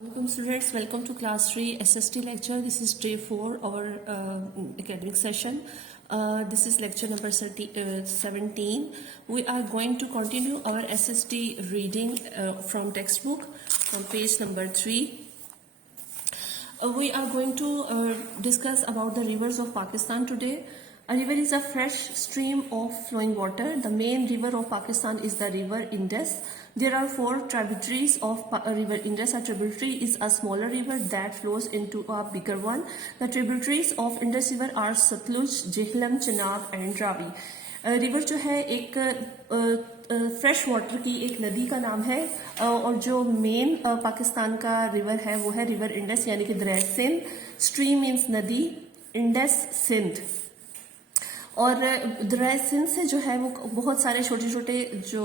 Welcome students, welcome to class 3 SST lecture. This is day 4 our academic session. This is lecture number 17. We are going to continue our SST reading from textbook from page number 3. We are going to discuss about the rivers of Pakistan today. A river is a fresh stream of flowing water. The main river of Pakistan is the river Indus. There are 4 tributaries of river Indus. A tributary is a smaller river that flows into a bigger one. The tributaries of Indus river are Satluj, Jihlam, Chenab and Ravi. River जो है एक fresh water की एक नदी का नाम है और जो मेन पाकिस्तान का रिवर है वो है रिवर इंडस यानी कि दरिया सिंध. स्ट्रीम मीन्स नदी, इंडस सिंध. और दरिया सिंध से जो है वो बहुत सारे छोटे छोटे जो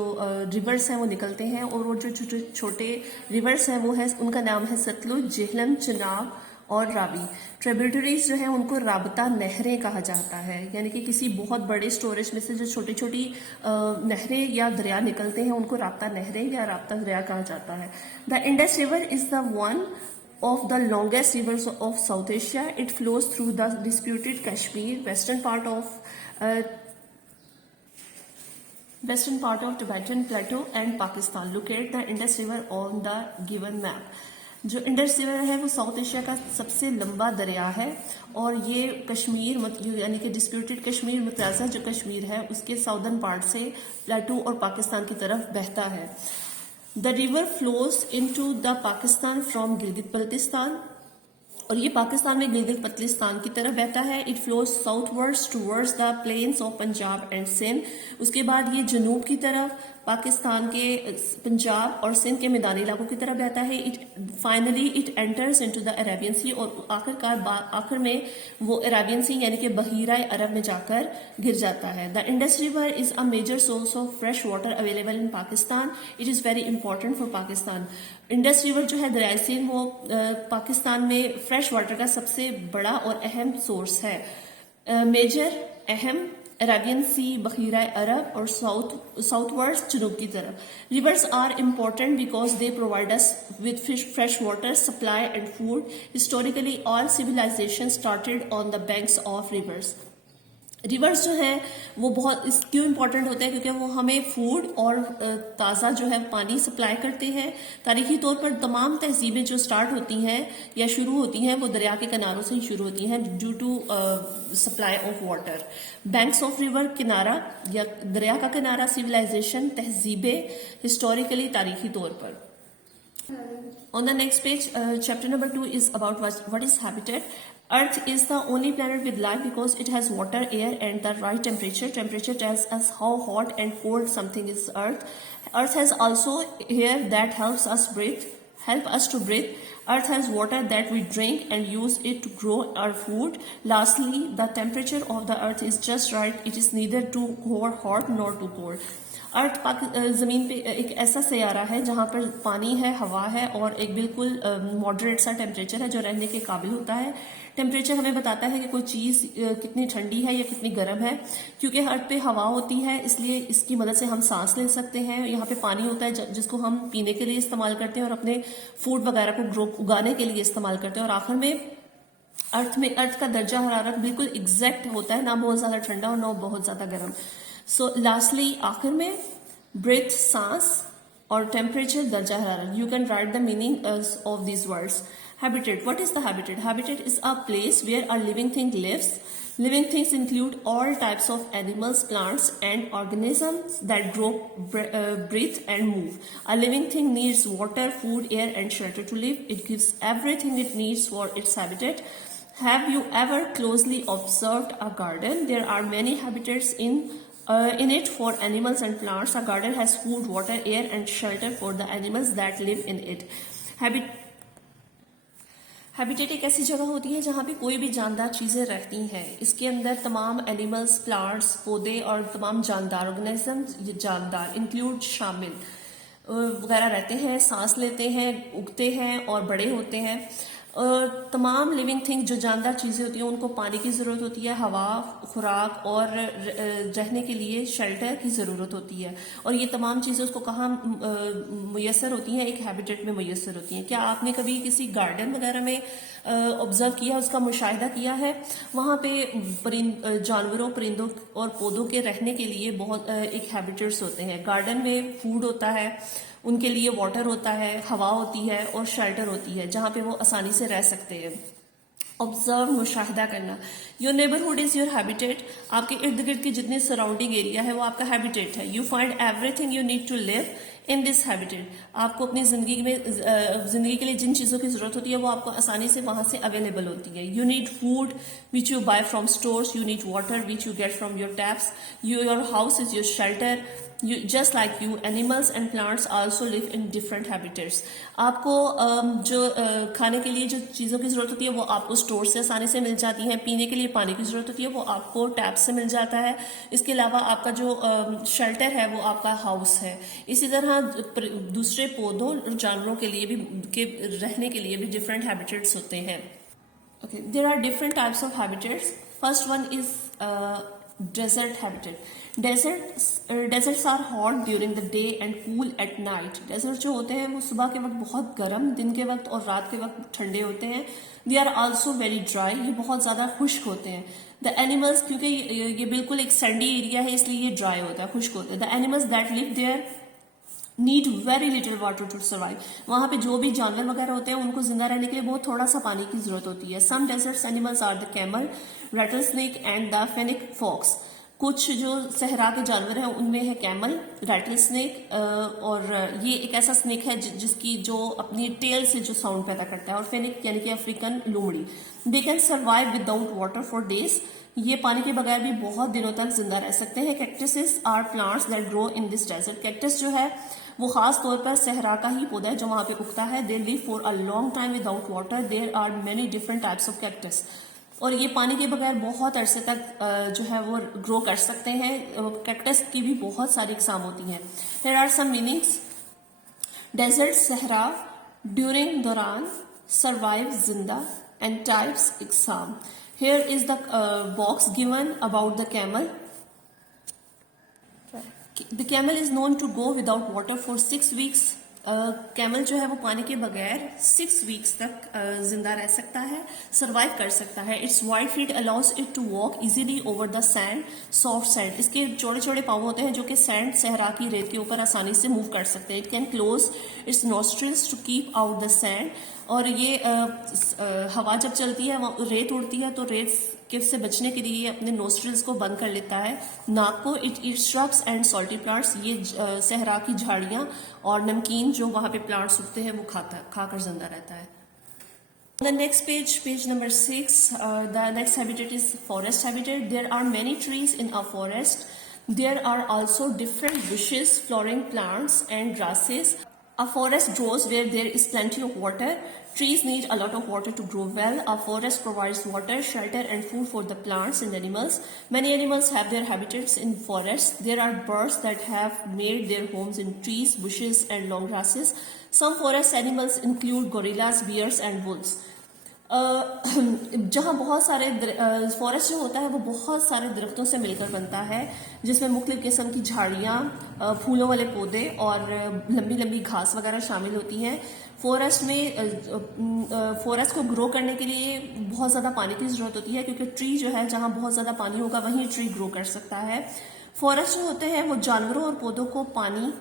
रिवर्स हैं वो निकलते हैं और वो जो छोटे छोटे रिवर्स हैं वो है उनका नाम है सतलुज, जेहलम, चनाब और रावी. ट्रिब्यूटरीज जो है उनको राबता नहरें कहा जाता है यानी कि किसी बहुत बड़े स्टोरेज में से जो छोटी छोटी नहरें या दरिया निकलते हैं उनको राबता नहरें या राबता दरिया कहा जाता है. The Indus river is the one of the longest rivers of South Asia. It flows through the disputed Kashmir, western part of Tibetan Plateau and Pakistan. Locate the Indus River on the given map. जो Indus river है वो south Asia का सबसे लंबा दरिया है और ये कश्मीर यानी कि डिस्प्यूटेड कश्मीर, मुतराज़ा जो कश्मीर है उसके साउदर्न पार्ट से प्लेटो और पाकिस्तान की तरफ बहता है. The river flows into the Pakistan from Gilgit-Baltistan और ये पाकिस्तान में गिलगित-बल्तिस्तान की तरफ बहता है. It flows southwards towards the plains of Punjab and Sindh. उसके बाद ये जनूब की तरफ पाकिस्तान के पंजाब और सिंध के मैदानी इलाकों की तरफ बहता है. Finally it enters into the Arabian sea और आखिर में वो अरेबियन सी यानी कि बहीरा अरब में जाकर गिर जाता है. The Indus river is a major source of fresh water available in Pakistan. It is very important for Pakistan. Indus river जो है दरिया सिंध वो पाकिस्तान में फ्रेश वाटर का सबसे बड़ा और अहम सोर्स है. मेजर अहम अरेबियन सी, बहीरा अरब और साउथवर्ड्स जनूब की तरफ. Rivers are important because they provide us with fresh water supply and food. Historically all civilization started on the banks of rivers. Rivers जो है वो बहुत क्यों इम्पोर्टेंट होते हैं क्योंकि वो हमें फूड और ताज़ा जो है पानी सप्लाई करते हैं. तारीखी तौर पर तमाम तहजीबें जो स्टार्ट होती हैं या शुरू होती हैं वो दरिया के किनारों से ही शुरू होती हैं due to supply of water. Banks of river, किनारा या दरिया का किनारा, सिविलाइजेशन, तहजीबें हिस्टोरिकली तारीखी तौर पर. On the next page, chapter number 2 is about what is habitat. Earth is the only planet with life because it has water, air and the right temperature. Temperature tells us how hot and cold something is. Earth has also air that helps us to breathe. Earth has water that we drink and use it to grow our food. Lastly, the temperature of the earth is just right. It is neither too hot nor too cold. अर्थ ज़मीन पे एक ऐसा सैयारा है जहाँ पर पानी है, हवा है और एक बिल्कुल मॉडरेट सा टेम्परेचर है जो रहने के काबिल होता है. टेम्परेचर हमें बताता है कि कोई चीज़ कितनी ठंडी है या कितनी गर्म है. क्योंकि अर्थ पे हवा होती है इसलिए इसकी मदद से हम सांस ले सकते हैं. यहाँ पे पानी होता है जिसको हम पीने के लिए इस्तेमाल करते हैं और अपने फूड वगैरह को उगाने के लिए इस्तेमाल करते हैं. और आखिर में अर्थ का दर्जा हरारत बिल्कुल एग्जैक्ट होता है, ना बहुत ज़्यादा ठंडा और ना बहुत ज़्यादा गर्म. सो लास्टली आखिर में ब्रेथ सांस और टेम्परेचर दर्जा हरारत. You can write the meaning of these words. Habitat. What is the habitat? Habitat is a place where a living thing lives. Living things include all types of animals, plants and organisms that grow, breathe and move. A living thing needs water, food, air and shelter to live. It gives everything it needs for its habitat. Have you ever closely observed a garden? There are many habitats in it for animals and plants. A garden has food, water, air and shelter for the animals that live in it. Habitat एक ऐसी जगह होती है जहाँ पे कोई भी जानदार चीज़ें रहती हैं. इसके अंदर तमाम एनिमल्स, प्लांट्स, पौधे और तमाम जानदार ऑर्गेनिज्म, जानदार इंक्लूड शामिल वगैरह रहते हैं, सांस लेते हैं, उगते हैं और बड़े होते हैं. तमाम लिविंग थिंग जो जानदार चीज़ें होती हैं उनको पानी की ज़रूरत होती है, हवा, खुराक और रहने के लिए शेल्टर की ज़रूरत होती है। और ये तमाम चीज़ें उसको कहाँ मुयसर होती हैं? एक हैबिटेट में मुयसर होती हैं। क्या आपने कभी किसी गार्डन वगैरह में ऑब्जर्व किया, उसका मुशाहिदा किया है? वहाँ पे जानवरों, परिंदों और पौधों के रहने के लिए बहुत एक हैबिटेट्स होते हैं। गार्डन में फूड होता है, उनके लिए वाटर होता है, हवा होती है और शेल्टर होती है जहाँ पे वो आसानी से रह सकते हैं। ऑब्जर्व, मुशाहिदा करना। Your neighbourhood is your habitat. आपके इर्द गिर्द की जितनी सराउंडिंग एरिया है वो आपका हैबिटेट है। You find everything you need to live in this habitat. आपको अपनी जिंदगी के लिए जिन चीज़ों की जरूरत होती है वो आपको आसानी से वहां से अवेलेबल होती है। You need food which you buy from stores, you need water which you get from your taps, your house is your shelter. just like you, animals and plants also live in different habitats. आपको जो खाने के लिए जो चीज़ों की ज़रूरत होती है वो आपको स्टोर से आसानी से मिल जाती है। पीने के लिए पानी की ज़रूरत होती है वो आपको टैप से मिल जाता है। इसके अलावा आपका जो शेल्टर है वो आपका हाउस है। इसी तरह दूसरे पौधों, जानवरों के लिए भी रहने के लिए भी डिफरेंट हैबिटेट्स होते हैं। Okay, there are different types of habitats. First one is desert habitat. Deserts are hot during the day and cool at night. Desert जो होते हैं वो सुबह के वक्त बहुत गर्म, दिन के वक्त और रात के वक्त ठंडे होते हैं। They are also very dry. ये बहुत ज़्यादा खुश्क होते हैं। The animals, क्योंकि ये बिल्कुल एक सैंडी एरिया है इसलिए ये ड्राई होता है, खुश्क होते हैं। The animals that live there need very little water to survive. वहां पे जो भी जानवर वगैरह होते हैं उनको जिंदा रहने के लिए बहुत थोड़ा सा पानी की जरूरत होती है। Some desert animals are the camel, rattle snake and the fennec fox. कुछ जो सहरा के जानवर हैं उनमें है कैमल, रेटल स्नेक, और ये एक ऐसा स्नेक है जिसकी जो अपनी टेल से जो साउंड पैदा करता है, और फेनिक यानी कि अफ्रीकन लोमड़ी। They can survive without water for days. ये पानी के बगैर भी बहुत दिनों तक जिंदा रह सकते हैं। Cactuses are plants that grow in this desert. Cactus जो है वो खास तौर पर सहरा का ही पौधा है जो वहां पे उगता है। They live for a long time without water. There are many different types of cactus. और ये पानी के बगैर बहुत अरसे तक जो है वो ग्रो कर सकते हैं। कैक्टस की भी बहुत सारी इकसाम होती हैं। There are some meanings. Desert, सहरा, ड्यूरिंग, दौरान, सर्वाइव, जिंदा, एंड टाइप्स, इकसाम। Here is the box given about the camel. The camel is known to go without water for 6 weeks. Camel जो है वो पानी के बगैर 6 वीक्स तक जिंदा रह सकता है, सर्वाइव कर सकता है। Its wide feet allows it to walk easily over the sand, soft sand. इसके छोटे छोटे पाँव होते हैं जो कि सैंड, सहरा की रेत के ऊपर आसानी से मूव कर सकते हैं। It can close its nostrils to keep out the sand. और ये हवा जब चलती है, रेत उड़ती है तो रेत से बचने के लिए अपने नोस्ट्रिल्स को बंद कर लेता है, नाक को। It shrubs and salty plants. ये सहरा की झाड़ियां और नमकीन जो वहां पे प्लांट्स उगते हैं वो खाकर जिंदा रहता है। The next page, page number 6, the next habitat is forest habitat. There are many trees in a forest. There are also different bushes, flowering plants and grasses. A forest grows where there is plenty of water. Trees need a lot of water to grow well. A forest provides water, shelter and food for the plants and animals. Many animals have their habitats in forests. There are birds that have made their homes in trees, bushes and long grasses. Some forest animals include gorillas, bears and wolves. जहाँ बहुत सारे forest जो होता है वो बहुत सारे दरख्तों से मिलकर बनता है, जिसमें मुख्तलिफ किस्म की झाड़ियाँ, फूलों वाले पौधे और लंबी लंबी घास वगैरह शामिल होती हैं। फॉरेस्ट में फॉरेस्ट को ग्रो करने के लिए बहुत ज़्यादा पानी की ज़रूरत होती है, क्योंकि ट्री जो है जहाँ बहुत ज़्यादा पानी होगा वहीं ट्री ग्रो कर सकता है। फॉरेस्ट जो होते हैं वो जानवरों और पौधों को पानी,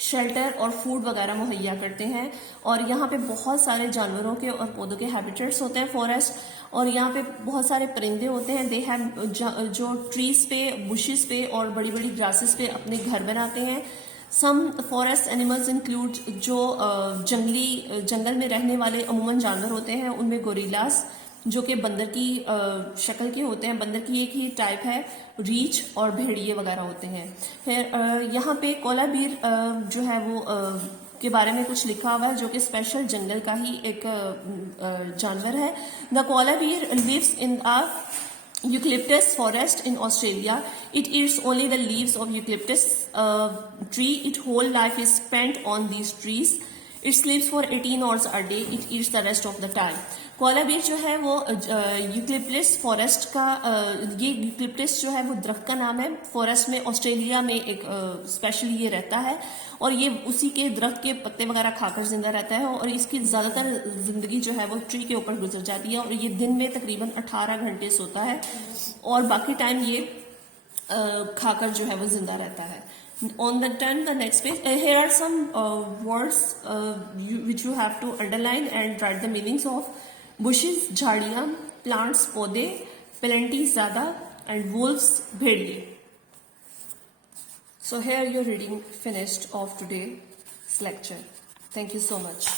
शेल्टर और फूड वगैरह मुहैया करते हैं। और यहाँ पे बहुत सारे जानवरों के और पौधों के हैबिटेट्स होते हैं फॉरेस्ट। और यहाँ पे बहुत सारे परिंदे होते हैं। दे हैव जो ट्रीज पे, बुशेस पे और बड़ी बड़ी ग्रासेस पे अपने घर बनाते हैं। सम फॉरेस्ट एनिमल्स इंक्लूड जो जंगल में रहने वाले अमूमन जानवर होते हैं, उनमें गोरिल्लास जो कि बंदर की शक्ल के होते हैं, बंदर की एक ही टाइप है, रीछ और भेड़िए वगैरह होते हैं। फिर यहाँ पे कोलाबीर जो है वो के बारे में कुछ लिखा हुआ है, जो कि स्पेशल जंगल का ही एक जानवर है। The koala bear lives in a eucalyptus forest in Australia. It eats only the leaves of eucalyptus tree. Its whole life is spent on these trees. It sleeps for 18 hours a day, it eats the rest of the time. Koala bear जो है वो eucalyptus forest का ये eucalyptus जो है वो दरख्त का नाम है। फॉरेस्ट में ऑस्ट्रेलिया में एक स्पेशली ये रहता है और ये उसी के दरख्त के पत्ते वगैरह खाकर जिंदा रहता है और इसकी ज्यादातर जिंदगी जो है वो ट्री के ऊपर गुजर जाती है और ये दिन में तकरीबन 18 घंटे सोता है और बाकी टाइम ये खाकर जो है वो जिंदा रहता है। On the turn the next page, here are some words which you have to underline and write the meanings of. Bushes झाड़ियां, plants पौधे, plenty ज़्यादा, and wolves भेड़िए। So here your reading finished of today's lecture. Thank you so much.